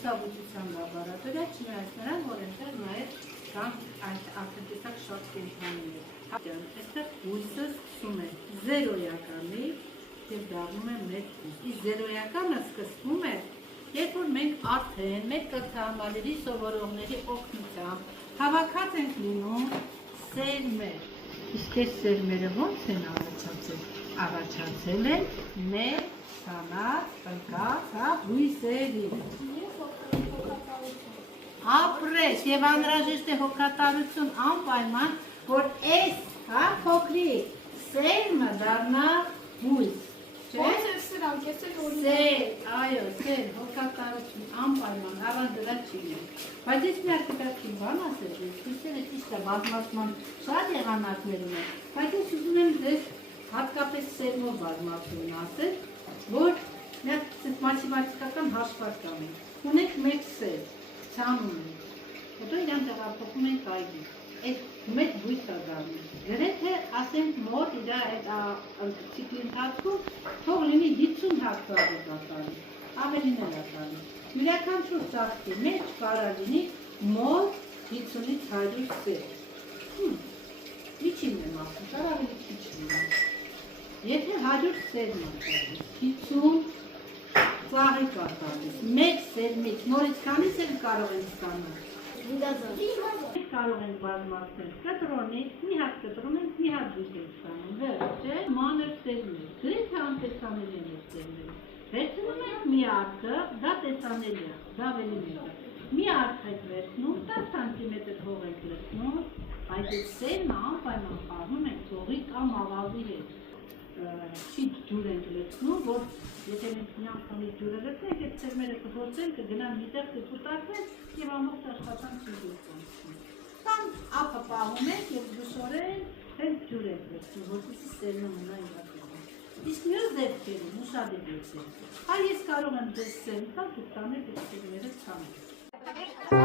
բուսաբուծության լաբորատորիա, չնայած նրան, որ այնտեղ նաև կան արտատեսակ շատ կենդանիներ։ Այստեղ բույսը սկսում է զերոյականի և դառնում է մեծ բույս։ Իսկ զերոյականը սկսվում է, երբ որ մենք արդեն մեր կրթահամալիրի սովորողների օգնությամբ հավաքած ենք լինում սերմեր։ Իսկ այս սերմերը ո՞նց են առաջացել։ Առաջացել են մեր սանած, տնկած բույսերի։ Ապրես և անհրաժեշտ է հոգատարություն անպայման, որ այս փոքրիկ սերմը դառնա բույս։ Ո՞նց է սրանք, ես էլ օրինակ։ Այո, սեր, հոգատարություն, անպայման, առանց դրա չի լինի։ Բայց ես մի արտակարգին բան ասել, բույսերը ճիշտ է, բազմացման շատ եղանակներ ունեն, բայց ես ուզում եմ ձեզ հատկապես սերմով բազմացումն ասել, որ մի հատ մաթեմատիկական հաշվարկ կանենք։ Ունենք մեկ սեր, ցանում ենք, հետո իրան տեղափոխում ենք այգի, այդ մեծ բույս է դառնում։ Գրեթե ասենք մոտ իր այդ ցիկլի ընթացքում թող լինի 50 հատվածը կատարի, ավելին էլ ատանի։ Յուրաքանչյուր ծաղկի մեջ կարող լինի մոտ 50-ից 100 սեր։ Միջինն եմ ասում, կարող ավելի քիչ լինի։ Եթե 100 սերմ ատանի, 50 ծաղի կատարես, մեկ սերմից, նորից քանի սերմ կարող են ստանալ։ Կարող ենք բազմացնել կտրոնից, մի հատ կտրոնից, մի հատ բույս ենք ստանում, վերջը մանր սերմեր, գրեթե անտեսանելի են այս սերմերը։ Վերցնում ենք մի արկը, դա տեսանելի է, դա ավելի մեծ է։ Մի արկ եք վերցնում, 10 սանտիմետր հող եք լցնում, բայց այդ սերմը անպայման խառնում ենք հողի կամ ավազի հետ։ Չի ջուր ենք լցնում, որ եթե մենք մի անգամից ջուրը լցնենք, այդ սերմերը կփորձեն, կգնան միտեղ կփուտակվեն և ամբողջ աշխատանքը գործում։ Կամ ափը պահում ենք և զուսորեն հենց ջուր ենք լցնում, որպեսզի սերմը մնա իր տեղում։ Իսկ մյուս դեպքերում ուշադիր եղեք։ Ես կարող եմ ձեզ սերմ տալ, դուք տանեք այդ սերմերը ցանել։